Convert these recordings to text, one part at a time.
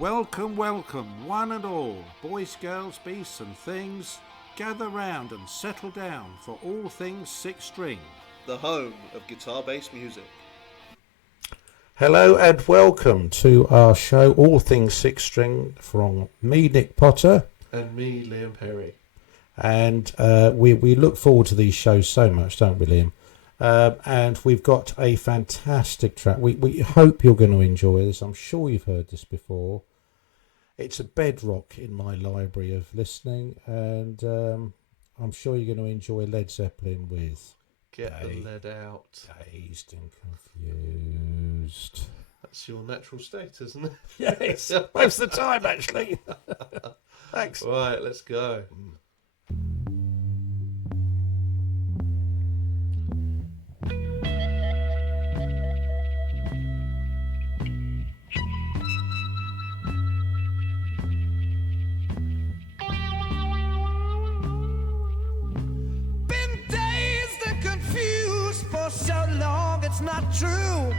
Welcome, welcome, one and all, boys, girls, beasts and things, gather round and settle down for all things six string. The home of guitar-based music. Hello and welcome to our show, All Things Six String, from me, Nick Potter. And me, Liam Perry. And we look forward to these shows so much, don't we, Liam? And we've got a fantastic track. We hope you're going to enjoy this. I'm sure you've heard this before. It's a bedrock in my library of listening, and I'm sure you're going to enjoy Led Zeppelin with Get the Lead Out. Dazed and Confused. That's your natural state, isn't it? Yes, most of the time, actually. Thanks. Right, let's go. So long it's not true.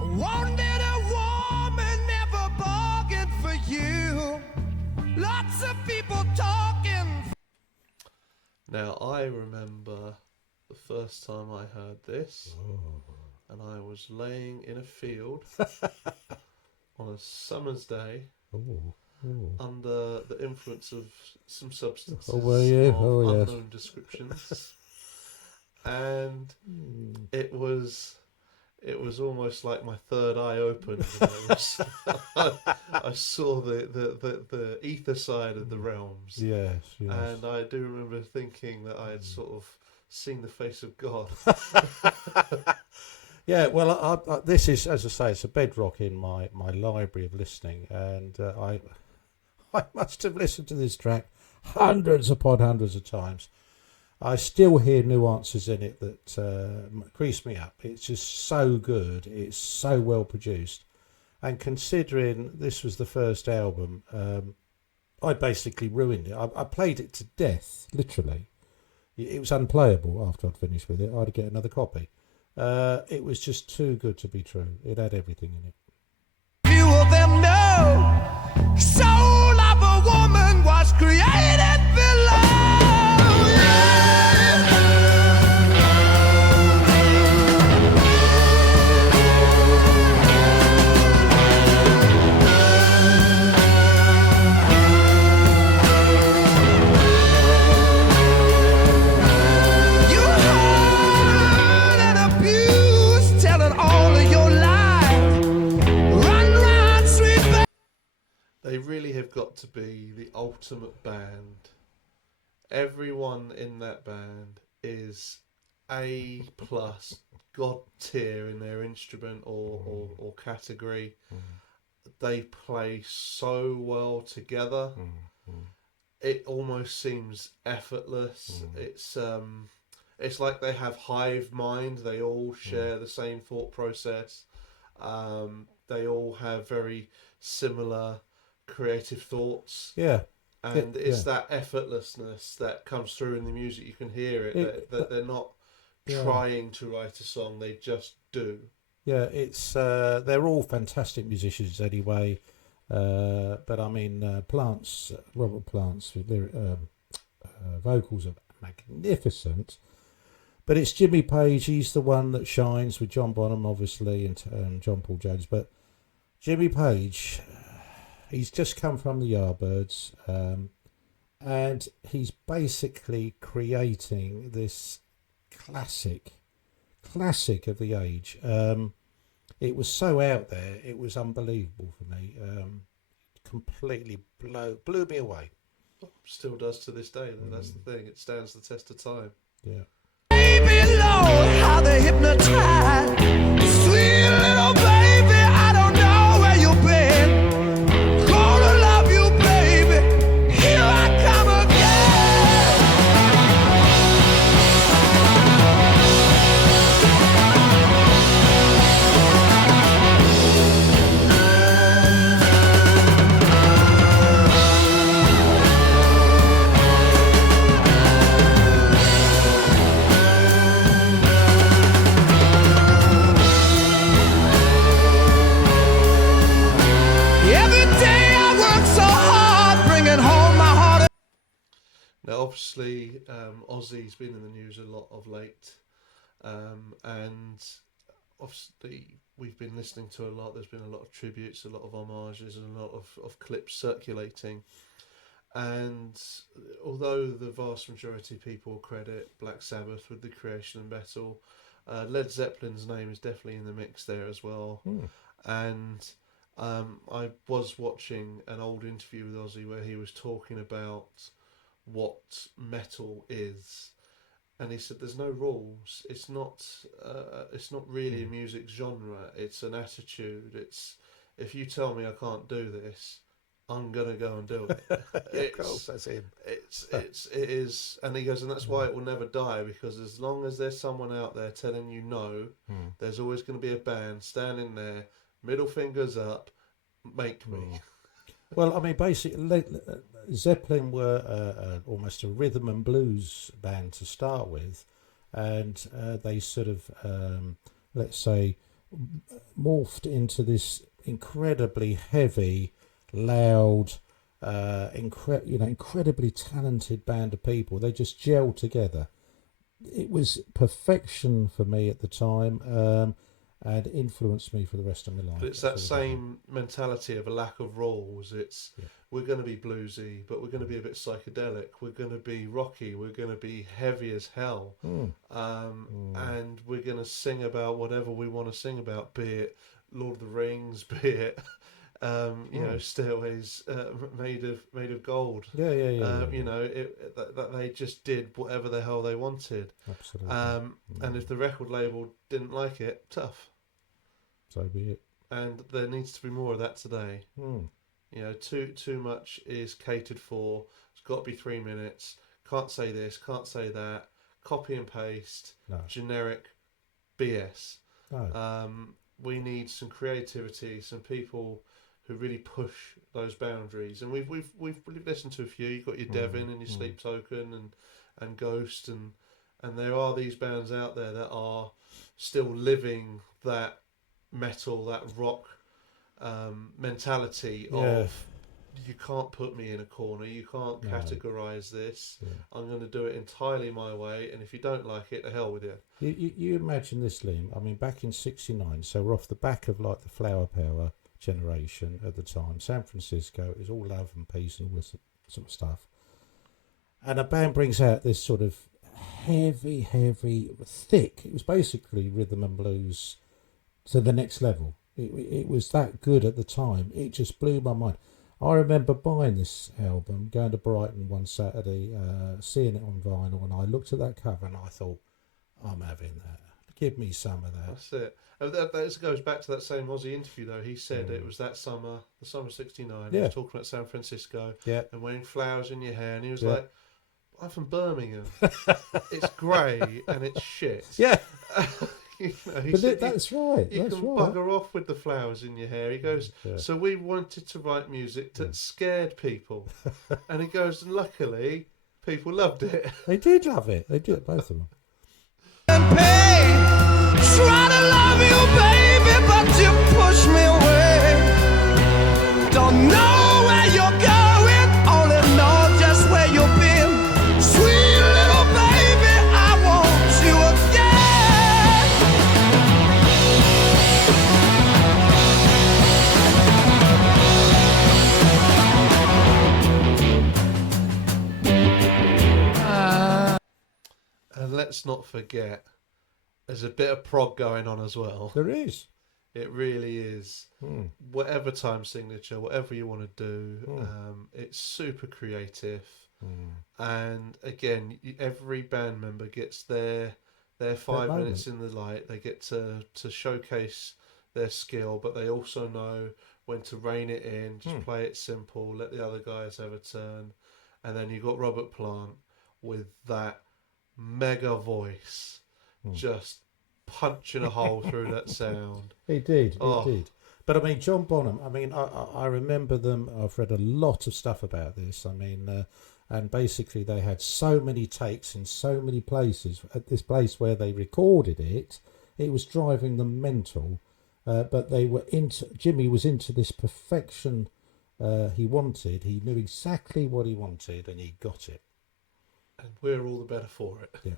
Wanted a woman, never bargained for you. Lots of people talking. Now I remember the first time I heard this, and I was laying in a field on a summer's day under the influence of some substances of unknown descriptions. And it was almost like my third eye opened. I saw the ether side of the realms. Yes. And I do remember thinking that I had sort of seen the face of God. Yeah, well, I, this is, as I say, it's a bedrock in my library of listening, and I must have listened to this track hundreds upon hundreds of times. I still hear nuances in it that crease me up. It's just so good. It's so well produced. And considering this was the first album, I basically ruined it. I played it to death, literally. It was unplayable after I'd finished with it. I had to get another copy. It was just too good to be true. It had everything in it. Few of them know. Soul of a woman was created below. They really have got to be the ultimate band. Everyone in that band is A+, God tier in their instrument or category. They play so well together. It almost seems effortless. It's like they have hive mind. They all share the same thought process. They all have very similar creative thoughts, and it's that effortlessness that comes through in the music. You can hear it, that they're not trying to write a song, they just do. It's they're all fantastic musicians anyway, but I mean Robert Plant's vocals are magnificent, but it's Jimmy Page. He's the one that shines, with John Bonham obviously and John Paul Jones, but Jimmy Page, he's just come from the Yardbirds, and he's basically creating this classic of the age. It was so out there, it was unbelievable for me. Completely blew me away. Still does to this day, though. That's the thing. It stands the test of time. Yeah. Baby Lord, how they hypnotize. Sweet little baby, I don't know where you've been. Gonna love you, baby. Here I come obviously Ozzy's been in the news a lot of late, and obviously we've been listening to a lot. There's been a lot of tributes, a lot of homages, and a lot of clips circulating. And although the vast majority of people credit Black Sabbath with the creation of metal, Led Zeppelin's name is definitely in the mix there as well. And I was watching an old interview with Ozzy where he was talking about what metal is, and he said there's no rules. It's not really a music genre. It's an attitude. It's, if you tell me I can't do this, I'm gonna go and do it. Of course, that's him. It is, and he goes, and that's why it will never die, because as long as there's someone out there telling you no, there's always going to be a band standing there, middle fingers up, make me. Well, I mean, basically, Zeppelin were almost a rhythm and blues band to start with, and they sort of, let's say, morphed into this incredibly heavy, loud, incredibly talented band of people. They just gelled together. It was perfection for me at the time, and influenced me for the rest of my life. But it's that same mentality of a lack of rules. It's we're going to be bluesy, but we're going to be a bit psychedelic. We're going to be rocky. We're going to be heavy as hell, and we're going to sing about whatever we want to sing about, be it Lord of the Rings, be it stairways made of gold. That they just did whatever the hell they wanted. Absolutely. And if the record label didn't like it, tough. So be it. And there needs to be more of that today. Too much is catered for. It's got to be 3 minutes. Can't say this, can't say that. Copy and paste. No. Generic BS. No. We need some creativity, some people who really push those boundaries. And we've listened to a few. You've got your Devin and your Sleep Token and Ghost, and there are these bands out there that are still living that metal, that rock mentality of you can't put me in a corner, you can't categorise this. I'm going to do it entirely my way, and if you don't like it, the hell with you. You imagine this, Liam. I mean, back in '69, so we're off the back of like the Flower Power generation at the time. San Francisco, it was all love and peace and all this sort of stuff. And a band brings out this sort of heavy, thick. It was basically rhythm and blues to the next level. It was that good at the time. It just blew my mind. I remember buying this album, going to Brighton one Saturday, seeing it on vinyl, and I looked at that cover and I thought, I'm having that. Give me some of that. That's it. That goes back to that same Ozzy interview, though. He said it was that summer, the summer of '69. He was talking about San Francisco and wearing flowers in your hair, and he was like, I'm from Birmingham. It's grey and it's shit. Yeah. Said, that's right. You can bugger off with the flowers in your hair. He goes, so we wanted to write music that scared people. And he goes, and luckily, people loved it. They did love it. They did, both of them. Try to love you, baby, but you push me away. Don't know where you're going, only know just where you've been. Sweet little baby, I want you again. And let's not forget, there's a bit of prog going on as well. There is. It really is. Whatever time signature, whatever you want to do, it's super creative. And again, every band member gets their 5 minutes in the light. They get to showcase their skill, but they also know when to rein it in, just play it simple, let the other guys have a turn. And then you've got Robert Plant with that mega voice. Just punching a hole through that sound. He did. But I mean, John Bonham, I mean, I remember them. I've read a lot of stuff about this. I mean, and basically they had so many takes in so many places. At this place where they recorded it, it was driving them mental. But they were Jimmy was into this perfection he wanted. He knew exactly what he wanted and he got it. and we're all the better for it. Yeah.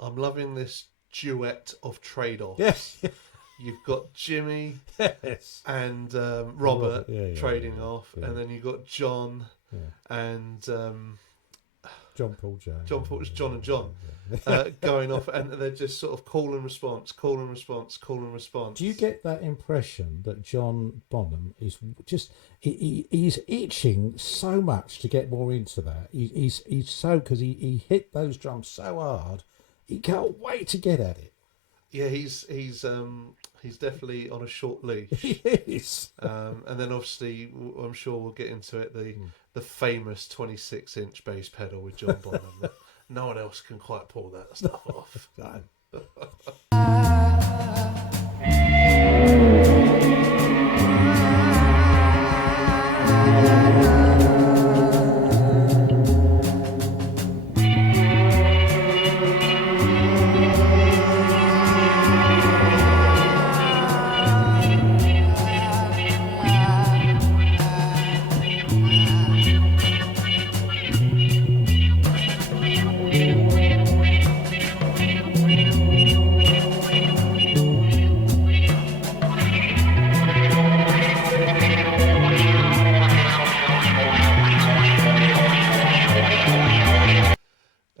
I'm loving this duet of trade-offs. Yes. You've got Jimmy Yes. and Robert yeah, trading yeah, off, yeah. and then you've got John Yeah. and John Paul Jones. John and John going off, and they're just sort of call and response, call and response, call and response. Do you get that impression that John Bonham is just he's itching so much to get more into that? He's so, because he hit those drums so hard, he can't wait to get at it. Yeah, he's definitely on a short leash. He is. And then obviously, I'm sure we'll get into it, the famous 26-inch bass pedal with John Bonham. That no one else can quite pull that stuff off. No.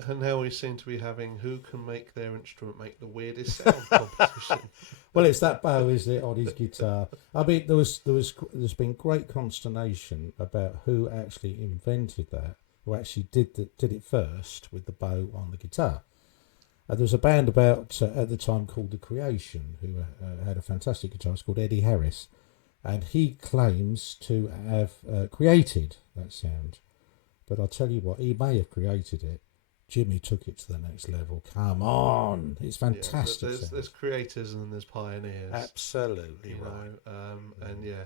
And now we seem to be having who can make their instrument make the weirdest sound competition. Well, it's that bow, isn't it, on his guitar? I mean, there's been great consternation about who actually invented that, who actually did it first with the bow on the guitar. There was a band about at the time called The Creation, who had a fantastic guitarist called Eddie Harris, and he claims to have created that sound. But I'll tell you what, he may have created it. Jimmy took it to the next level. Come on, it's fantastic. Yeah, there's creators and then there's pioneers. Absolutely right. And yeah,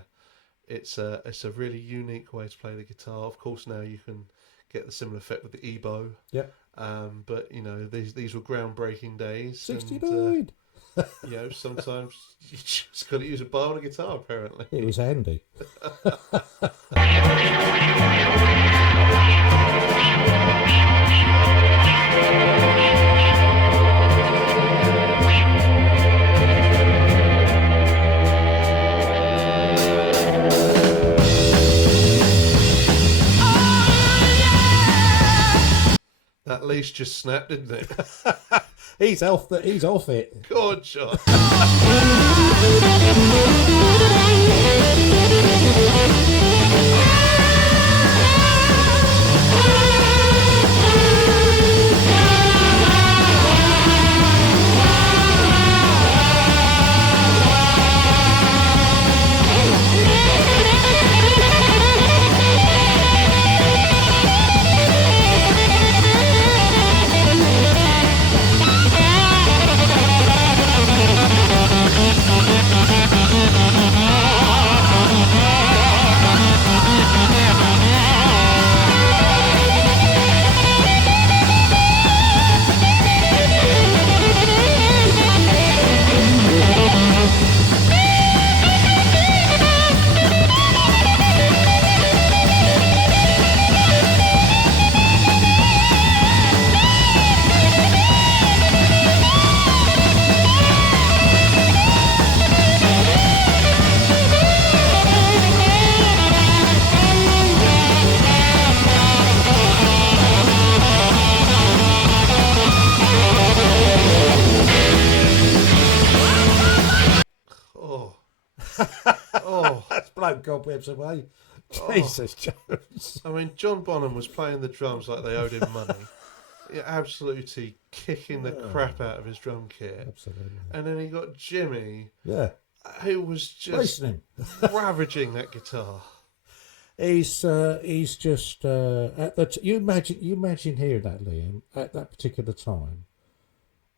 it's a really unique way to play the guitar. Of course, now you can get the similar effect with the E-bow. Yeah. But you know, these were groundbreaking days. 69. You know, sometimes you just got to use a bow on a guitar. Apparently, It was handy. That leash just snapped, didn't it? He's off it. Good shot. Bloke cobwebs away. Jesus, Jones. I mean, John Bonham was playing the drums like they owed him money. Yeah, absolutely kicking the crap out of his drum kit. Absolutely. And then he got Jimmy, Yeah. who was just Racing him. ravaging that guitar. He's just at the you imagine hearing that, Liam, at that particular time.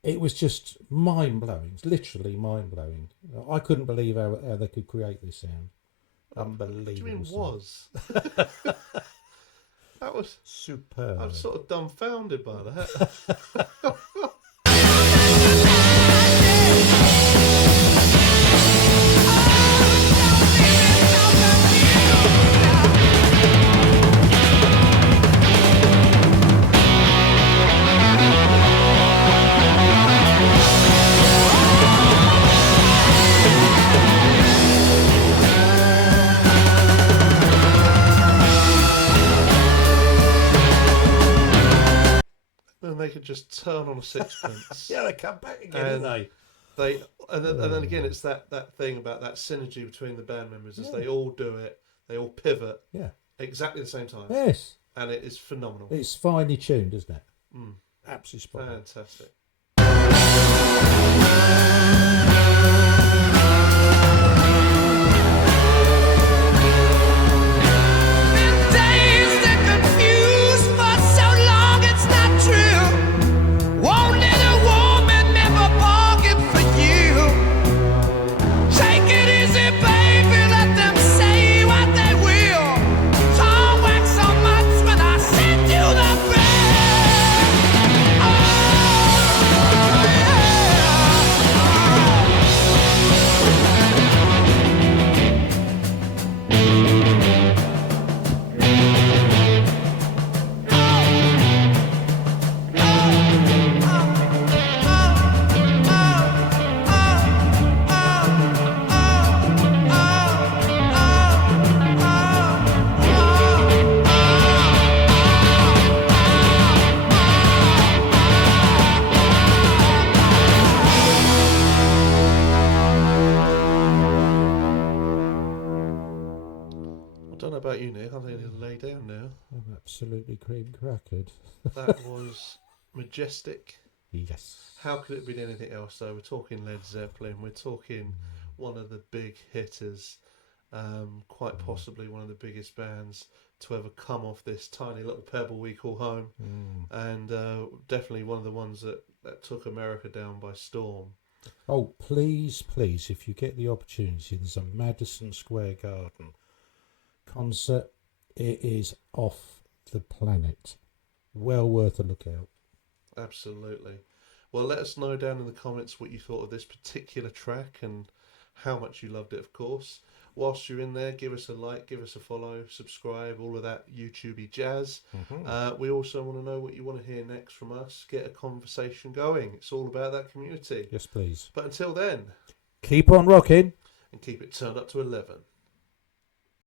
it was just mind-blowing, literally mind-blowing. I couldn't believe how they could create this sound. Unbelievable. What do you mean sound. was? That was Superb. I'm sort of dumbfounded by that. Then they could just turn on a sixpence. Yeah, they come back again, don't they? And then again, it's that thing about that synergy between the band members as they all do it, they all pivot exactly the same time. Yes. And it is phenomenal. It's finely tuned, isn't it? Mm. Absolutely spot on. Fantastic. Been dazed and confused for so long it's not true. Won't let a woman never bargain for you. Take it easy, baby, let them say what they will. Don't wax so much when I send you the bill. Oh, I don't know about you, Nick. I think I need to lay down now. I'm absolutely cream crackered. That was majestic. Yes. How could it be anything else, though? We're talking Led Zeppelin. We're talking one of the big hitters, quite possibly one of the biggest bands to ever come off this tiny little pebble we call home, and definitely one of the ones that took America down by storm. Oh, please, please, if you get the opportunity, there's a Madison Square Garden concert. It is off the planet. Well worth a look out. Absolutely. Well, let us know down in the comments what you thought of this particular track and how much you loved it, of course. Whilst you're in there, give us a like, give us a follow, subscribe, all of that YouTubey jazz. We also want to know what you want to hear next from us. Get a conversation going. It's all about that community. Yes, please. But until then, Keep on rocking. and keep it turned up to 11.